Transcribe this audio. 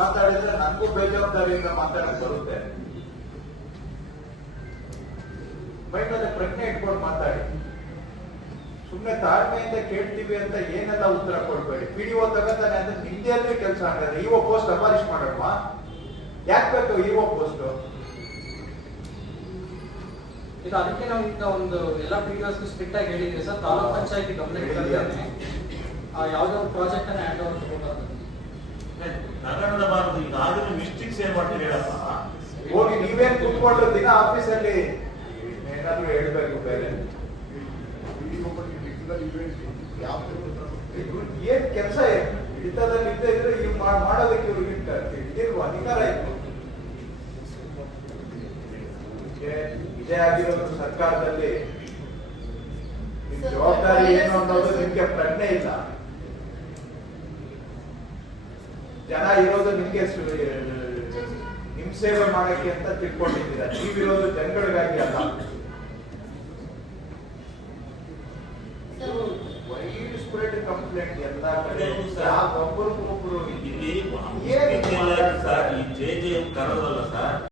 ಮಾತಾಡಿದ್ರೆ ನನಗೂ ಬೇಜವಾಬ್ದಾರಿಯಿಂದ ಮಾತಾಡಕ್ ಬರುತ್ತೆ. ಮೈಂಡಲ್ಲಿ ಪ್ರಜ್ಞೆ ಇಟ್ಕೊಂಡು ಮಾತಾಡಿ. ಸುಮ್ಮನೆ ತಾಳ್ಮೆಯಿಂದ ಕೇಳ್ತೀವಿ ಅಂತ ಏನೆಲ್ಲ ಉತ್ತರ ಕೊಡ್ಬೇಡಿ. PDO ತಗೋತಾನೆ ಅಂದ್ರೆ ನಿಮ್ದೇ ಅಂದ್ರೆ ಕೆಲಸ ಆಗಿದ್ರೆ ಇಒ ಪೋಸ್ಟ್ ಅಬಾಲಿಷ್ ಮಾಡಲ್ವಾ? ಯಾಕೆ ಬೇಕು ಇಒ ಪೋಸ್ಟ್? ಈಗ ಅದಕ್ಕೆ ನಾವು ಈಗ ಒಂದು ಎಲ್ಲ PDOs ಸ್ಟ್ರಿಕ್ಟ್ ಆಗಿ ಹೇಳಿದ್ವಿ ಸರ್. ತಾಲೂಕ್ ಪಂಚಾಯತಿ ಗಮನ ಇಡ್ತಾನೆ ಯಾವುದೇ ಒಂದು ಪ್ರಾಜೆಕ್ಟ್ ಅನ್ನ ಹ್ಯಾಂಡ್ ಓವರ್ ತಗೋಬಾರ್ದು. ನಗರದ ಭಾಗದ ಈಗಾಗಲೇ ಮಿಸ್ಟೇಕ್ಸ್ ಏನ್ ಮಾಡ್ತೀವಿ ಹೇಳಪ್ಪ. ಹೋಗಿ ನೀವೇನ್ ಕೂತ್ಕೊಂಡು ದಿನ ಆಫೀಸಲ್ಲಿ ಏನಾದ್ರು ಹೇಳ್ಬೇಕು ಬೇರೆ. ಏನ್ ಕೆಲಸ ಹಿಡಿತದಲ್ಲಿ ಇದ್ದೇ ಇದ್ರೆ ಇವ್ ಮಾಡೋದಕ್ಕೆ ಇವ್ರಿಗೆ ಇದಿಲ್ವಾ ಅಧಿಕಾರ ಇತ್ತು? ಇದೇ ಆಗಿರೋದು ಸರ್ಕಾರದಲ್ಲಿ ನಿಮ್ ಜವಾಬ್ದಾರಿ ಏನು ಅನ್ನೋದು ನಿಮ್ಗೆ ಪ್ರಜ್ಞೆ ಇಲ್ಲ. ಜನ ಇರೋದು ನಿಮ್ಗೆ ನಿಮ್ ಸೇವೆ ಮಾಡಕ್ಕೆ ಅಂತ ತಿಳ್ಕೊಂಡಿದ್ದೀರಾ. ನೀವಿರೋದು ಜನಗಳಿಗಾಗಿ ಅಲ್ಲ. ವೈಡ್ ಸ್ಪ್ರೆಡ್ ಕಂಪ್ಲೇಂಟ್ ಎಲ್ಲ ಕಡೆ ಒಬ್ಬರಿಗೊಬ್ಬರು ಇಲ್ಲಿ JJM ಕರೋದಲ್ಲ